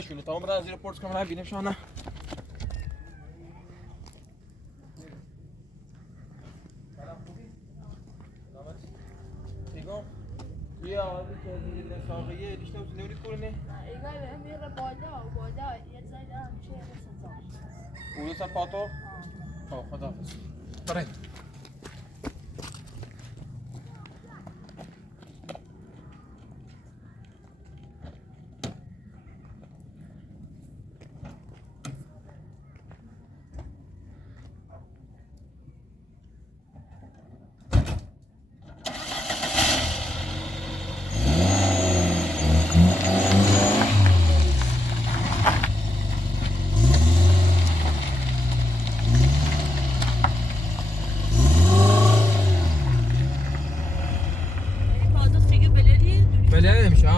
نشونه تا برن زیر پورت کنم ببینیم شانه بیا آدی که زیر ساقیه دیشتم تو نمیری کنه ایگای هم میره بالا یه زایده هم چه رسید اونو سر پاتو خداحافظ برای بله نمیشه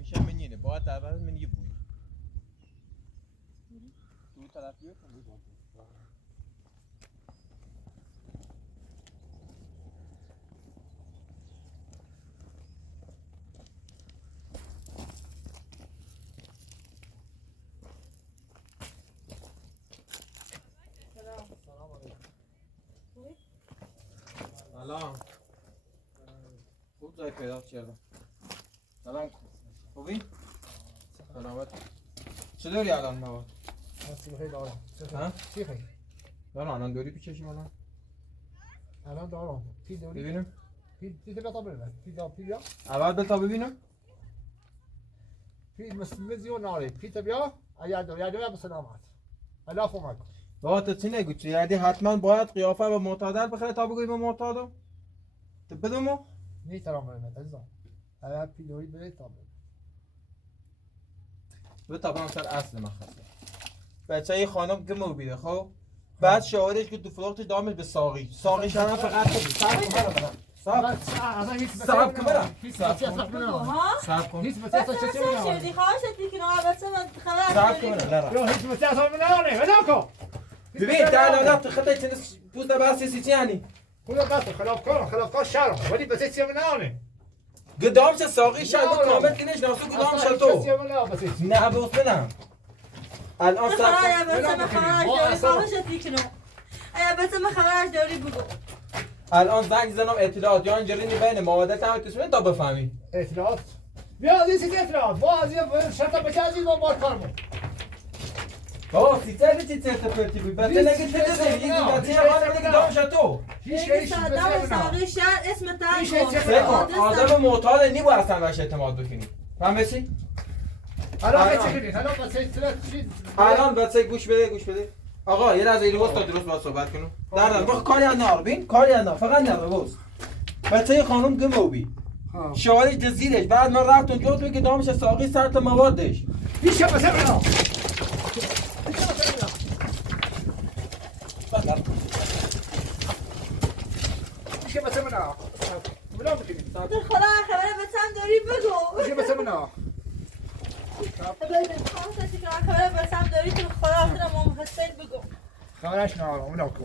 همیشه منینه باید اول من یه بوی تو طرف بیاد سلام خوب جای پیدا کردم سلام خوبی؟ سلامت چه داری الان مواد؟ هستی بخیر دارم چی خیلی؟ دارم الان دوری پیچشیم الان دارم پی دوری ببینم پی تا ببینم پی بیا اول بتا ببینم پی مزیو ناره پی تا بیا اگر بیا بسلامت الاف اومد بابا تو چی نگو چی یعنی حتما باید قیافه و معتدل بخره تا بگوی ما معتادم تو بدمو نیترام ببینم عزیزم اگر پی دوری بده تا ببینم به طبعا سر اصل مخصوصه بچه ای خانم گمو بیده خب بعد شاهدش که تو فروختش دامش به ساقی شما فقط صبر کن صبر کن برم صبر کن هیچ شدی خواهشت بیکنم البته من خبر صبر کن برم هیچ مسیح اصلا منانه ولا کو ببین تعالی تو خطای تنس پوز دباستی سی چی کلا قصد خلافکار شهر ولی بسیار منانه گدام چه ساقی شد بود کامل که نش ناسو گدام شد تو نه بوس بدم الان صبر خواهشت بیکنم البته من خبرش داری بگو الان زنگ زنم اطلاعات یا انجرینی بین موادت هم تصمیم تا بفهمی اطلاعات بیا از این چیز اطلاعات با از این شرط بچه از این با کارمون بابا سیتر چی چرت پرتی بود بچه نگه تلزه این بچه حالا دیگه دام شد تو اسم تنگ آدم معتاد نی با اصلا بهش اعتماد بکنی فهمیدی؟ الان بچه گوش بده آقا یه لحظه اینو واسه درست با صحبت کنم در واقع کاری اندار ببین کاری اندار فقط نه بس بچه خانم گموبی شواری جزیرش بعد من رفتم جوت میگه دامش ساقی سر تا موادش میشه مثلا اینا میشه مثلا اینا بلا بکنیم خدا خبره بچم داری بگو میشه مثلا اینا خبره بچم داری تو خدا خدا ما محسن بگو خبرش نارم اونا کو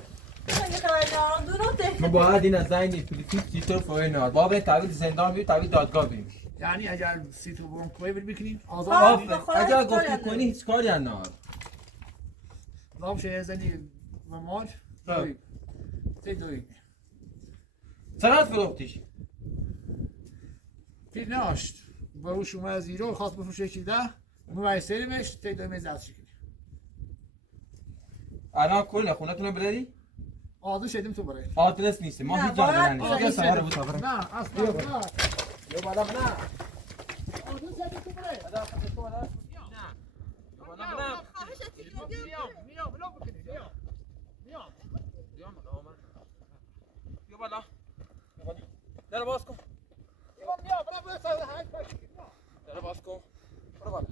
ما باید این از زنی پلیسی سیتر فوری نار بابا تعویض زندان بیم تعویض دادگاه بیم یعنی اگر سیتو بون کوی بکنیم آزاد اگر گفتی کنی هیچ کاری نار لام شه زنی و مال دوی چقدر فروختیش؟ پیر ناشت باروش اومد از ایران خواست بفروشه که ده مویسریمش تی دوی میز از شکلی الان کل خونتون رو بردی؟ آدرس شدیم تو برای آدرس نیست ما هیچ جا نمیدونیم آدرس سوار بود نه اصلا نه یه بالا نه آدرس در باز کن. در باز کن. برو بالا.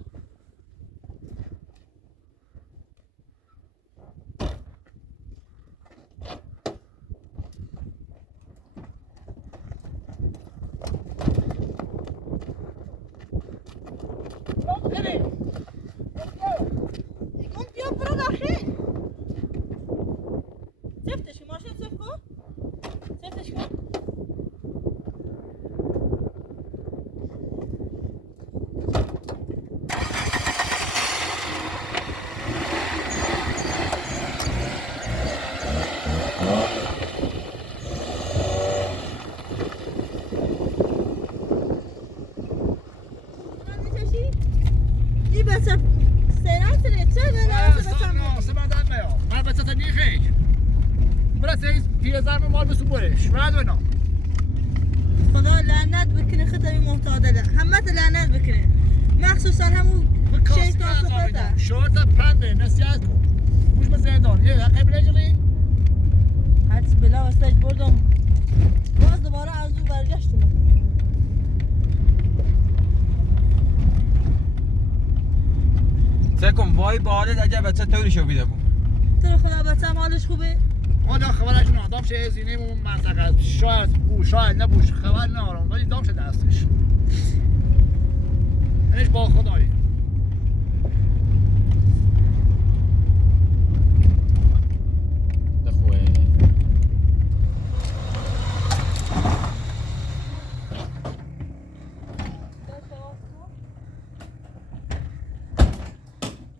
خدا لعنت بکنه خدای محتاده همت لعنت بکنه مخصوصا همون شیطان صفته شورت پنده نصیحت کن موش به زندان یه قبل اجری حدس بلا وستاج بردم باز دوباره از او برگشتم سکم وای با حالت عجب بچه طوری شویده بود تو رو خدا بچه هم حالش خوبه خدا خبرش نه دام شه زینه اون منطقه شاید بو شاید نبوش خبر ندارم ولی دام شه دستش اینش با خدایی خوبه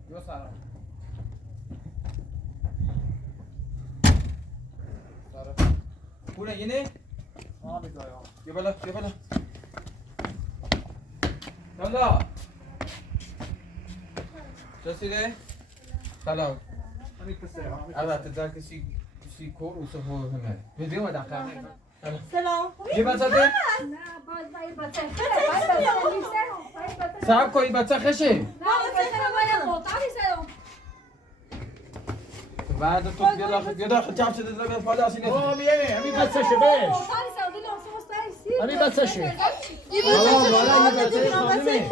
یو سلام پوله یه یه بالا یه بالا یالا رسیده؟ سلام البته در کسی کور و صفحه همه بدیم و دقیقه سلام یه بچه ده؟ صاحب کوئی بچه خشه بعد تو بیا داخل چپ شده زمین پالا سینه میه همین بچه شه بش همین بچه شه والا یه بچه خانمه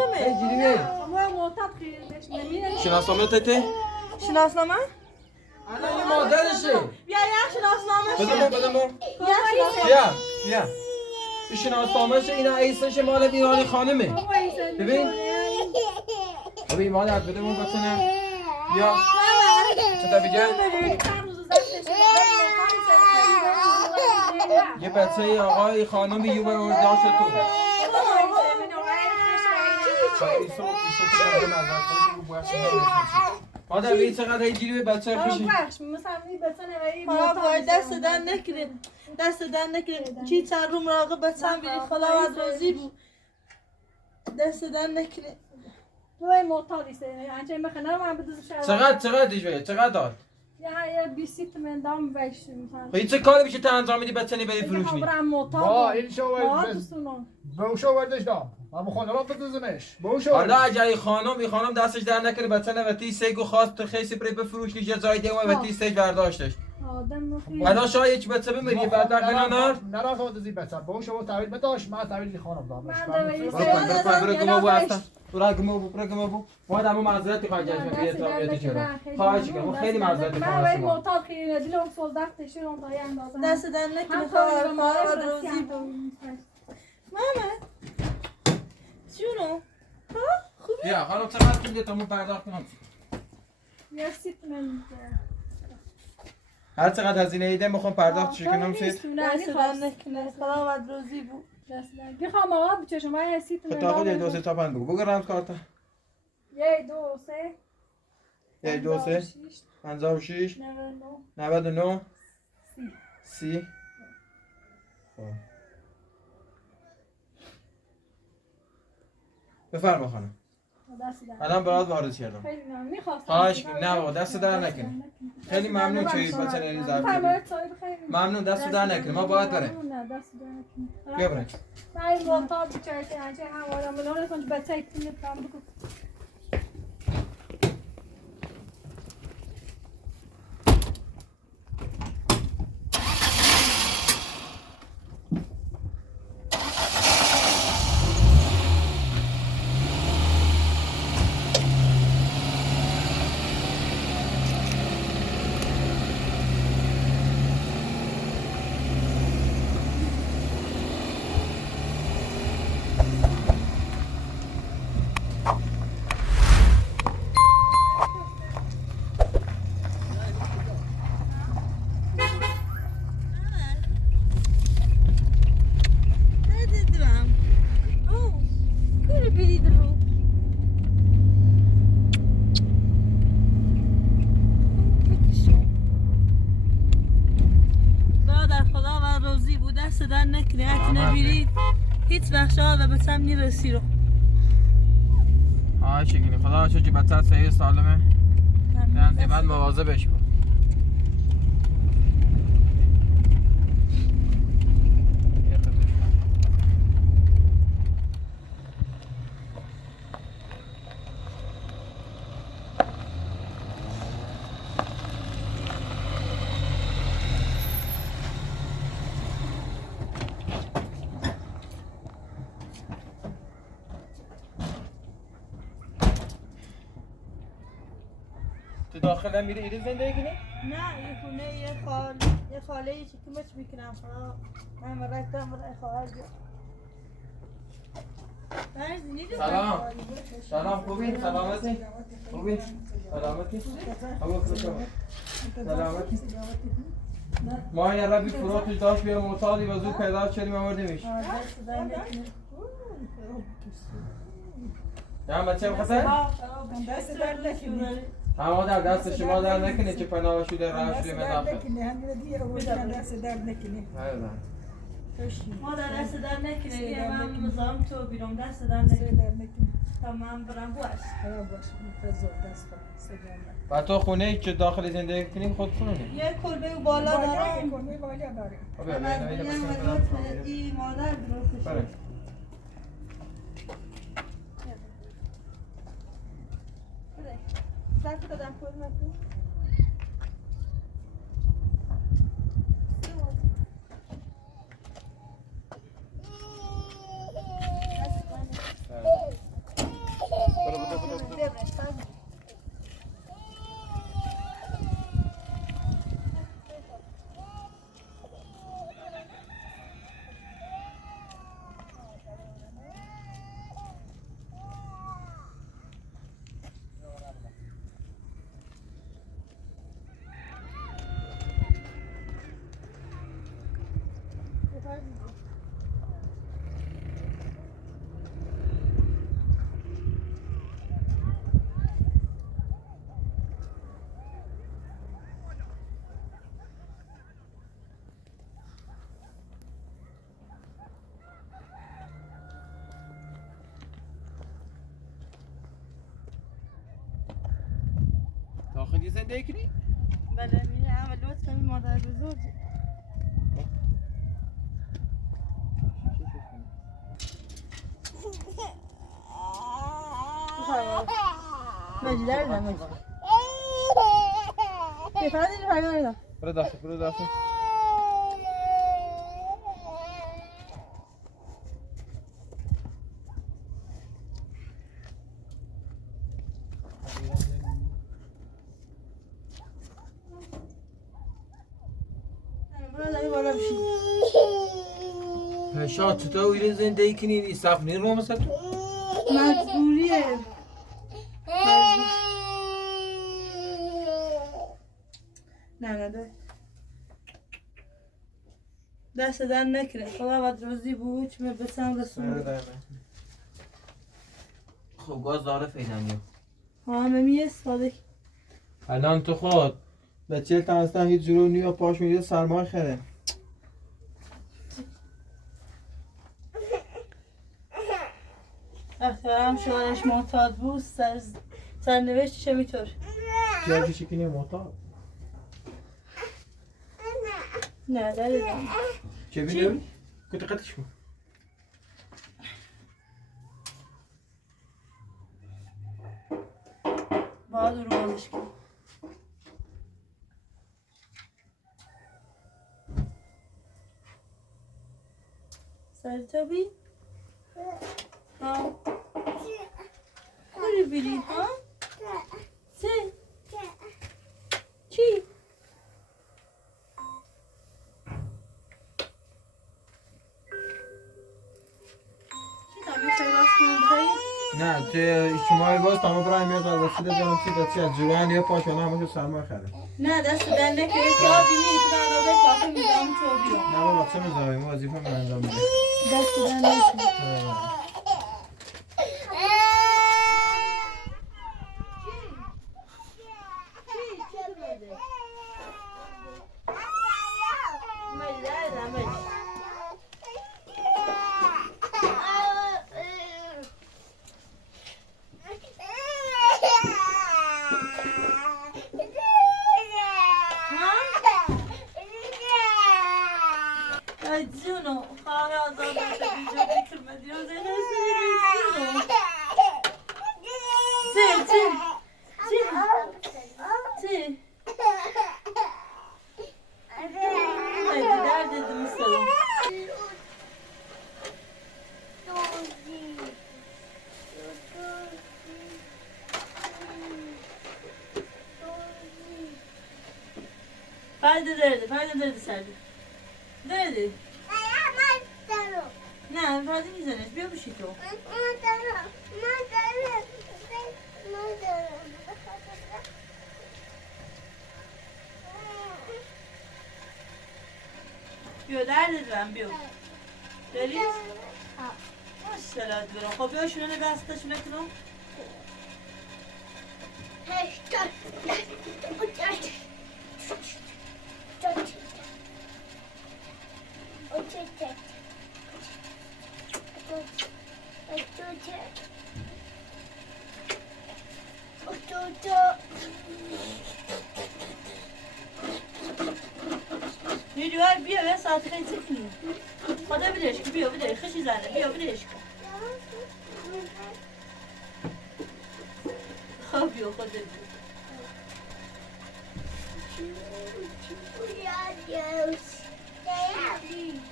جیری شناسنامه تته؟ شناسنامه؟ الان یه مادرشه بیا شناسنامه بده مو بیا این شناسنامه شه اینا عیسش مال ویرانی خانمه ببین مادر بده مو بچه نه بیا چطور بگه؟ یه بچه آقای خانمی یو به ارداشت تو مادر بید چقدر هی گیری به بچه خیشی باید دست دن نکنه چی چند رو مراقب بچه هم بیدید خدا و روزی بود دست دن نکنه توی معتادی سه من من بدوزم چقدر دیجویه چقدر داد یا 20 من دام ویش خیلی چه کاری میشه تا انجام میدی بچه نبری فروشنی با این شو به شو وردش دام من خونه را بدوزمش حالا اگه خانم دستش در نکنه بچه نوتی سیگو خواست خیلی بری بفروشنی یه جای دیگه و وتی سیگ برداشتش حالا شاید یک بچه بمیری بعد در بنا نرا تو دزی بچه با شما تعویض بداش ما تعویض خانم دامش برو گمو بو هستم برو گمو بو ما دمو معذرت خواهی جشن چرا خواهش کنم خیلی معذرت من ولی معتاد خیلی ندیلم سوزدخت تشون تا اندازه دست دن نکنه خواهر روزی بود ماما جونو خوبی؟ بیا خانم چقدر کنید تا مون پرداخت کنم یا 30 من هر چقدر هزینه ایده میخوام پرداخت کنم سید دست دن نکنه خواهر روزی بود بخوام آقا بچه شما یه 30 من تا خود یه 2 3 تا 5 بگو رمز کارتا 1 2 3 56 99 30 بفرما خانم الان برات وارد کردم. خیلی ممنون. می‌خواستم. خواهش کنم. نه بابا دست در نکنی. خیلی ممنون که این بچه نری ضرب فرمایید صاحب خیلی. ممنون دست در نکنی. ما باید بریم. نه دست در نکنی. بیا بریم. من موتا بیچاره انجام همواره منو کنج بچه کنه کام بکن. هیچ وقت شما به بچم نیرسی رو آه چکنی خدا شد که بچه صحیح سالمه من مواظبش بود تو داخل میری ایری زندگی کنی؟ نه یه خونه یه خاله یه چکمش میکنم من رفتم برای خواهر سلام سلام خوبی؟ سلامتی؟ خوبی؟ سلامتی؟ سلامتی؟ ما یه ربی فروتش داشت بیرم معتادی و زود پیدا شدیم آوردیمش جمع بچه بخصه؟ دست درد نکنی همه در دست شما در نکنه که پناه شده راه شده مدافع دست درد نکنی ما در دست در نکنه من مزام تو بیرون دست در نکنه تا من برم باش و تو خونه که داخل زندگی کنیم خود خونه نیم یه کلبه بالا دارم کلبه بالا داره این مادر درستش بریم زن کدام خود نکنی داخلی زندگی کنی؟ بله میرم و لطفا مادر بزرگ مجدر نمید بفرد اینجا فرگان ایدم برو داخل برو داخل شاد تو ایره زندگی کنی صف نیر رو مثل تو؟ مجبوریه نه دست در نکره خدا باید روزی بود چه بسم رسون خب گاز داره فیدنیو همه میه ساده الان تو خود بچه تنستن هیچ جلو نیا پاش میده سرمای خیره اخترم شوهرش معتاد بود سرنوشتش میطور جای شکلی معتاد نه دارم چه بیدم؟ کتی قطعش کن باید رو بازش کن سری تابی؟ ها کاری بیری ها؟ چه؟ چی؟ نه تو اجتماعی باز تمام برای میاد و واسه دارم چی از جوان یا پاشانه همه سرما خره نه دست دنده که یادی نیست تو اندازه کافی میدم تو بیام نه بابا چه میذاریم وظیفه من انجام میدم دست دنده جونو خواهر آزاد نشد اینجا بکر مدیان زینه جونو چی درد دم سلام Fayda serdi. Nerede? Ne, fayda میزنه. بیا بشی تو. بیا درد دارم بیا. داری؟ ماشاءالله برام. خب بیا شونه دستش نکنم. Yürüyor bir ve saatine çıkmıyor. Hadi bir deşki bir deşki kış izlerle bir deşki. Kapıyor hadi.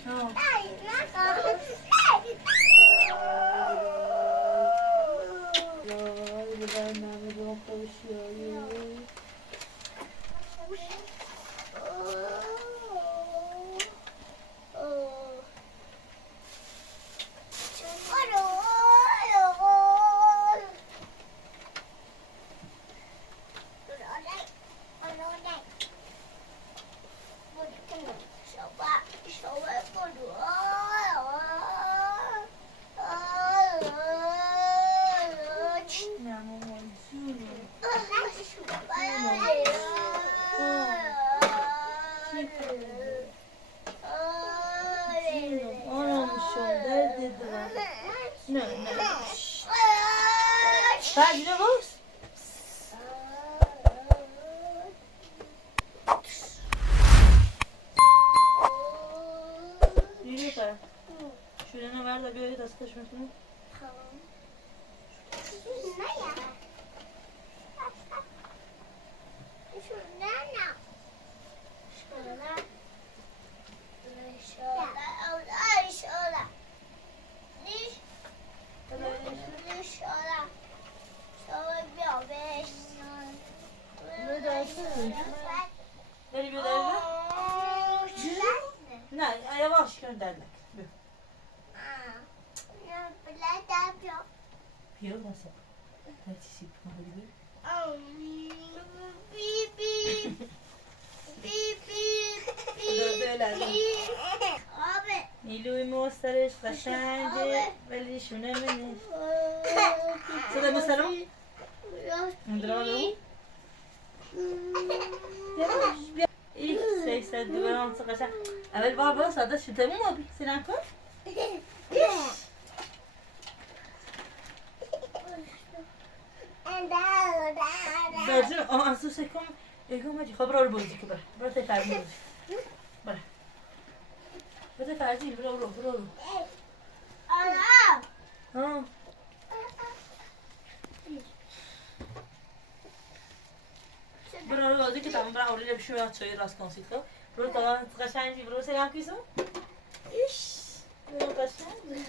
Tamam. Şuraya ver de bir öyle tasarlaş bakayım. Tamam. Ne ya? Şurada ne? Şurada. Şurada. Böyle bir derler. Ne? Yavaş göndermek. Pio nasıl? Nasıl yapabilir? Abi. Nilo'yu gösteriş kaşandı. Veli şuna mı? Sıra mı sarı? Andrado. İlk 80 duvarın sıkışa. Evvel var bana sada şu tamam abi. Sinan koy. درجون اساس کم ماجی خبر رو بازی که برای فرزی برای فرزی برو ها برو بازی که تمام برای اولی بشو یا چای راست کنسید خب برو تا قشنگی برو سلام کیسو ایش برو قشنگی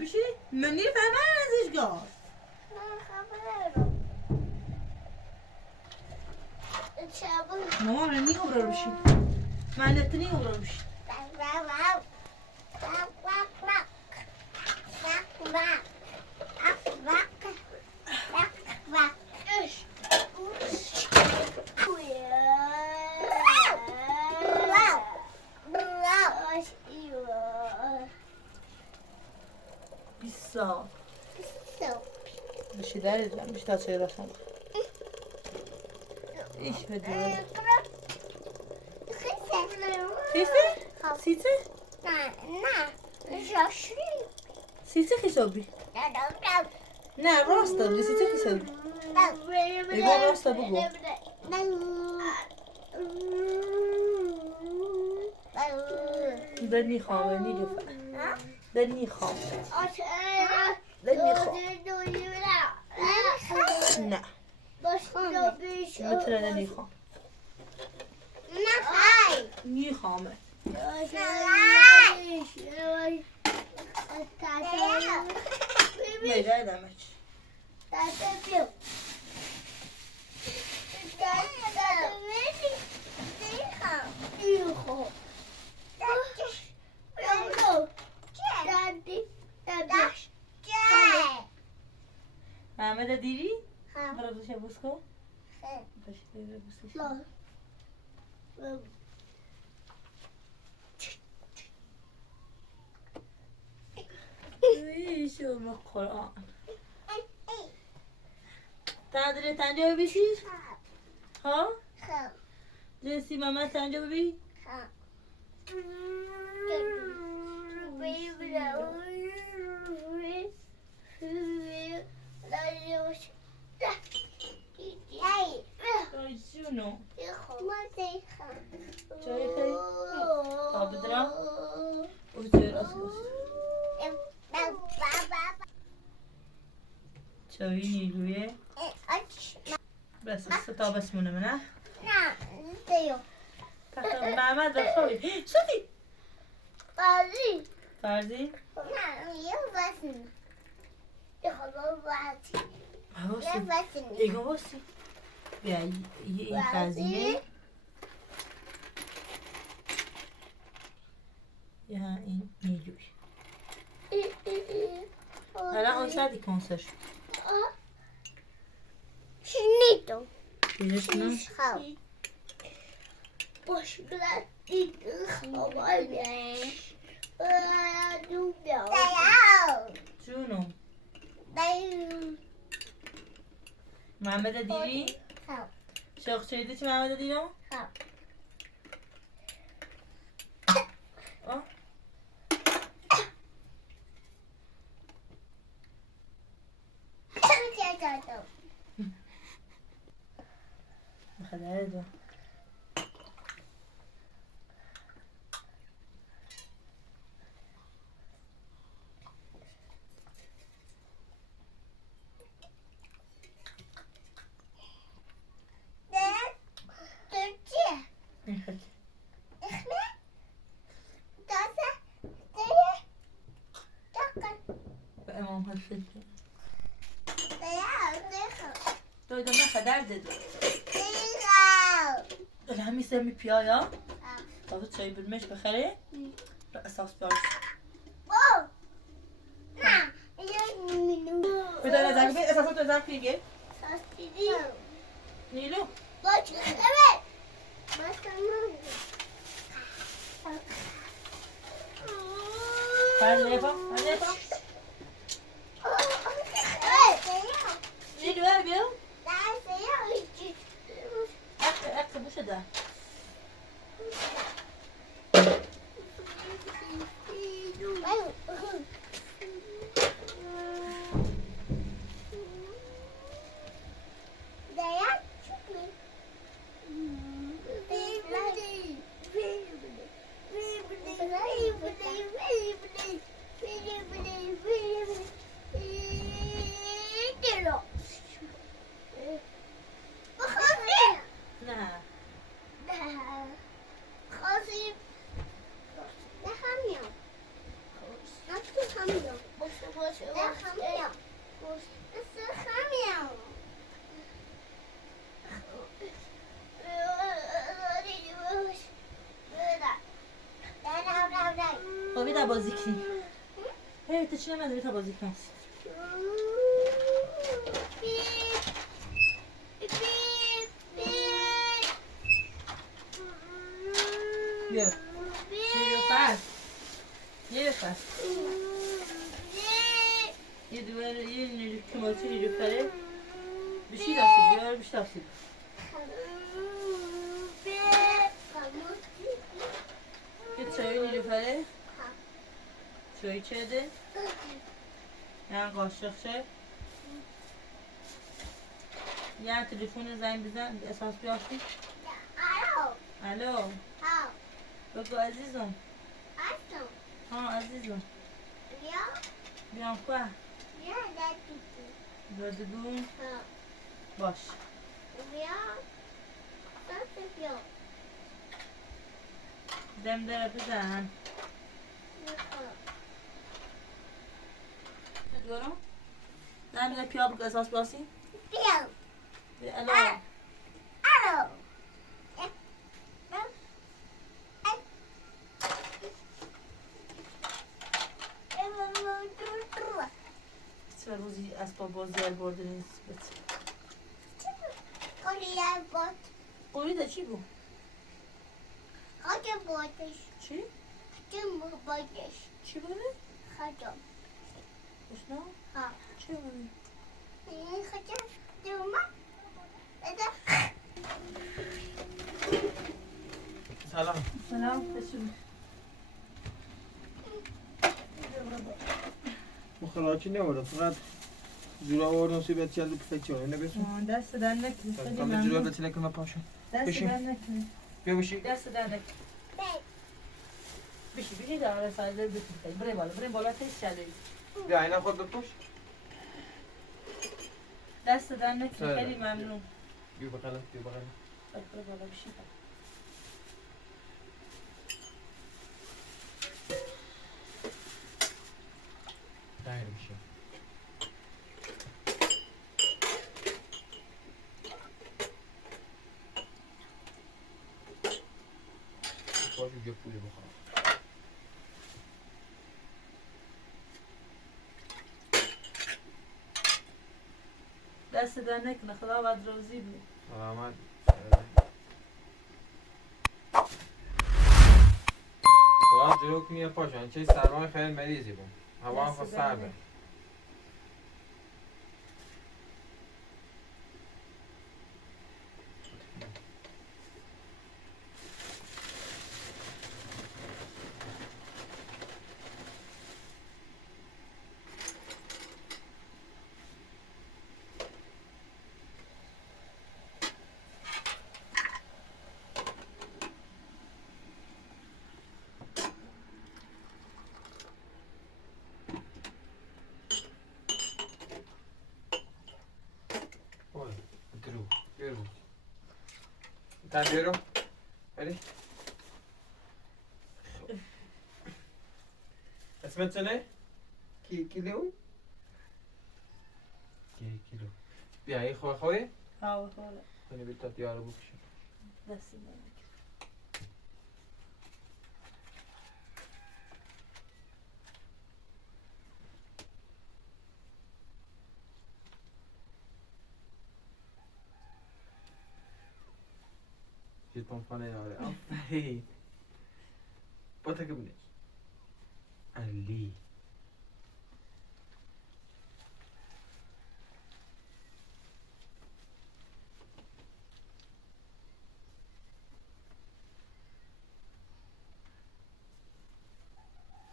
بشی من نفهمم ازش گاز ماما من نیگو برو بشی من نتونی برو بشی بشی دارید بشی تا چه رسم ایش بدونه خیسته؟ سیته؟ سیته خیسابی؟ نه راست داری سیته خیسابی ایگو راست بگو دنی خوامه نیلوفه دنی خوام دنی خوام نه میتونه دنی خوام میخوامه میجای دمش محمد دیری؟ برای بوشه بوس کن؟ باشه برای بوسش کن شما قرآن تندره تنجا ببیشی؟ ها؟ جنسی ماما تنجا ببی؟ جونو چای خیلی؟ آب درم؟ او چای راست چای نیلویه؟ بس ستا بس مونه منه؟ نه دیو تخت محمد بخوابی صوفی بازی فرزی؟ نه یه بسن یه خدا باسی یه بسن ایگو باسی بیا این فرزیه یا این نیلوی الان اون ساعتی کنسر شد شنیدم بیرشنم باش بلد دیگه خوابای بیش دو بیا جونو دیو محمد دیری؟ شاخ شایده چی محمد دیرم؟ بخدر دو به امام حسین دویدم بخدر دو همین سمی پیایا تا چای برمش بخره اساس بیارش بده نزاک بید اساسات نزاک پیگه نیلو هنیفا نیلو بیو اکت بوشه ده خب بازی کنی هی تو چی نمیدونی تا بازی کنی بیا نیلوفر یه دوباره یه نیلو کماتی نیلوفره بشی دستید بیار بشی دستید یه چایی نیلوفره چایی چه ده یه قاشق شه یه تلفن زنگ بزن اساس بیاشتی الو بگو عزیزم ها عزیزم بیام که دادگون باش دم داره بزن جورم نمیده پیا بگو اساس باسی الو چه روزی اسباب بازی برده نیست قولی ده چی بود؟ چی؟ چی بوده؟ خوشنا؟ چی بوده؟ سلام بشون مخلاقی نمی‌دارم فقط زورا آوردم سی بیاد چند فکر کنم نبیشم دست در نکنی خیلی تا ممنون زورا بتونه کنم پاشم دست در نکنی بیا بشی دست در نکنی بشی داره سایده بکنی بره بالا تیز شده بیا اینا خود بپوش دست در نکنی خیلی ممنون بیا بغلم بره بالا بشی دایر بشی باشه بیا پولی بخورم دست در نکنه خدا باید روزی بود سلامت باید جلو کنی پاشم چه سرمای خیلی مریضی بود هوا هم خواست سر بره بیارو بری اسمت چنه؟ کیلو؟ کیلو بیا این خواه خواه؟ ها خواه کنی بیتا دیارو بکشیم دست درد. جيت بنفانه يا آفرین با تا که بینش علی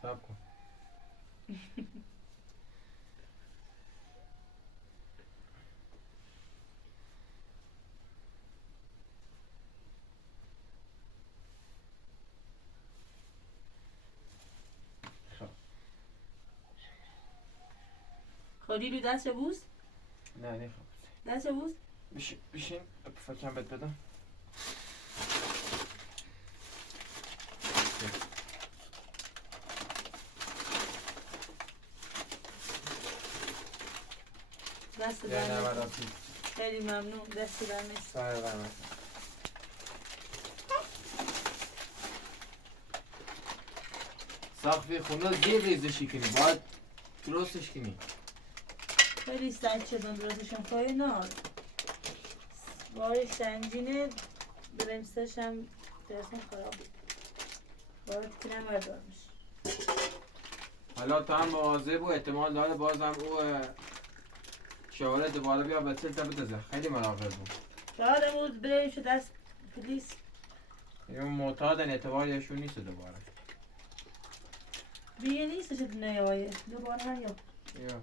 صبر کن خودی رو دست بوز؟ نه نخوام دست بوز؟ بشین فکرم بهت بدم دست یا در نه نکن. برات خیلی ممنون دست در نکن. سر قرمت سقف خونه زیر ریزشی کنی باید درستش کنی خیلی سنگ شدن درستشم خواهی نار بارش سنگینه برمستش هم درستم خراب بود باید که نمردارمش حالا تو هم مواظب و احتمال داره بازم او شواره دوباره بیا به تلت بتزه خیلی مراقب بود شاید امروز بریش دست پلیس اون معتادن اعتباریشون نیست دوباره بیه نیستش دنیا وایه دوباره هم یا یا.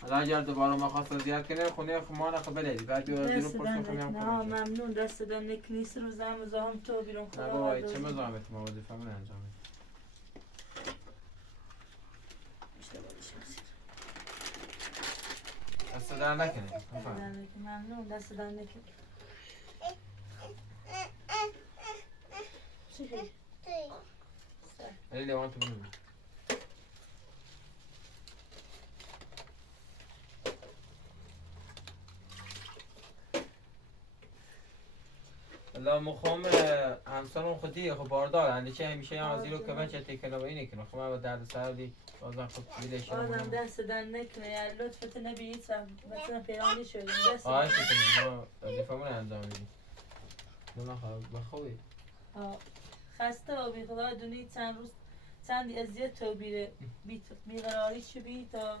حالا اگر دوباره ما خواست اذیت کنه خونه ما رو بلدی بعد بیا زیر دست پرسون دن خونیم نه ممنون دست دن نکنیست رو زم تو بیرون نه خدا بابا بردازی. چه مزاحمت ما وظیفه من انجام میدم اشتباه شد. دست در نکنه دست دن نکن. ممنون دست دن نکن چی خیلی؟ ولی لیوان تو بنوی الله مخوام همسانم خودی خب باردار اندیشه همیشه هم از این رو که من چه تکنه و اینه کنه خب من با درد سر دی بازم خب بیدش آدم دست دن نکنه یا لطفت نبید مثلا پیرانی شدیم دست آه کنیم ما وظیفه من انجام میدیم نه بخوابی خسته و بی خدا دونی چند روز چند اذیت تو بیقراری چه بی تا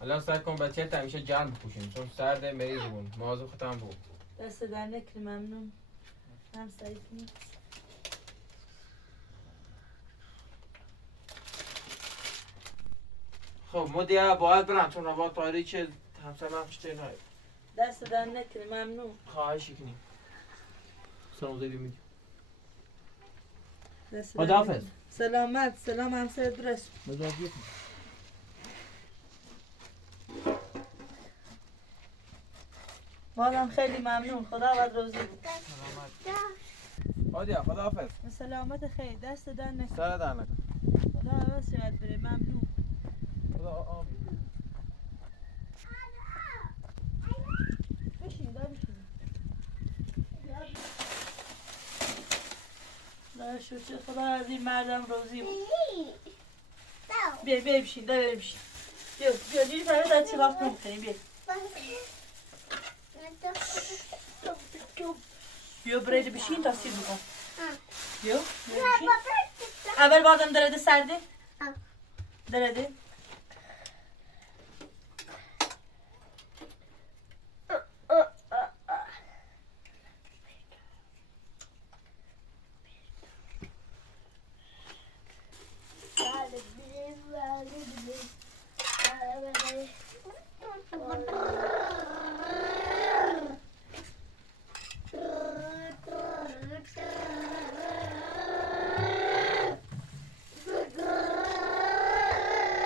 الان سعی کن بچه تا همیشه گرم بپوشیم چون سرد مریض بون مواظب خودم بود دست در نکنه ممنون هم سعید نیست خب ما دیگه باید برم چون روا تاریکه همسر من خوشته نایی دست در نکنه ممنون خواهشی کنیم سلام زیدی میدیم دست در خداحافظ. نکنه. سلامت سلام همسر برس مزاجی کنیم مادم خیلی ممنون خدا بد روزی بود آدیا خداحافظ سلامت خیلی دست در نکنه سر در نکن خدا عوض شد بره ممنون خدا آمین بشین دا بشین دا شوچه خدا از این مردم روزی بود بیا بشین دا بشین بیا دیری فرد در چه وقت نمیخنیم بیا برید بشین تا سیر بکن بیا بشین اول بادم درده سرده درده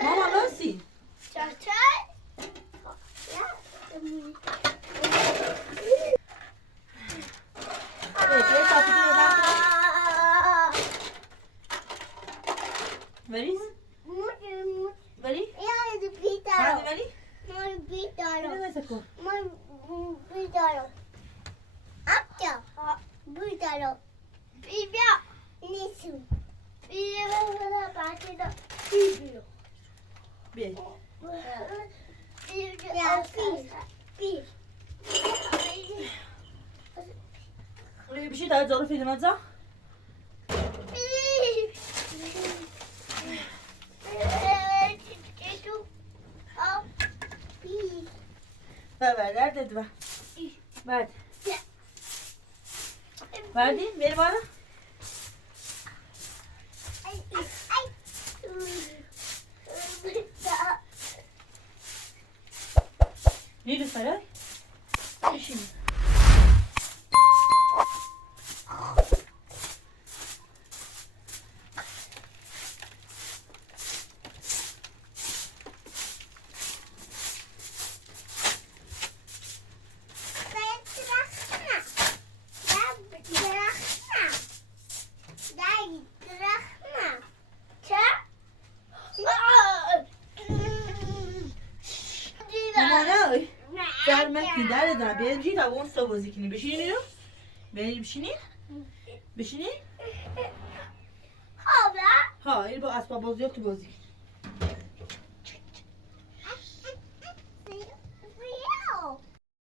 ماما راستی وریس وری بعد وری نه نسکو بیا بشی تا جارو فیلم ازا ببر درد دو بعد بعدی بیر بالا نیرو سرای بشین در دارم بیاید تا اون سو بازی کنی بشینی رو بیاید بشینی بشینی ها این با اسباب بازی تو بازی کنی